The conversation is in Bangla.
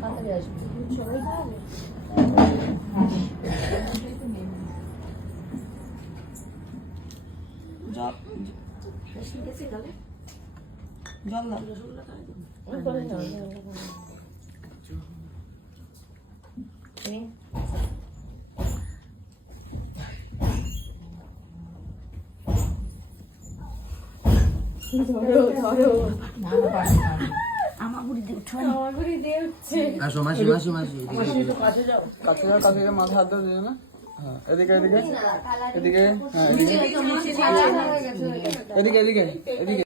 তাড়াতাড়ি আসবে সবাই খাবে জল কাছে মাথা হাত দিয়ে না। হ্যাঁ এদিকে এদিকে এদিকে, হ্যাঁ এদিকে এদিকে এদিকে এদিকে।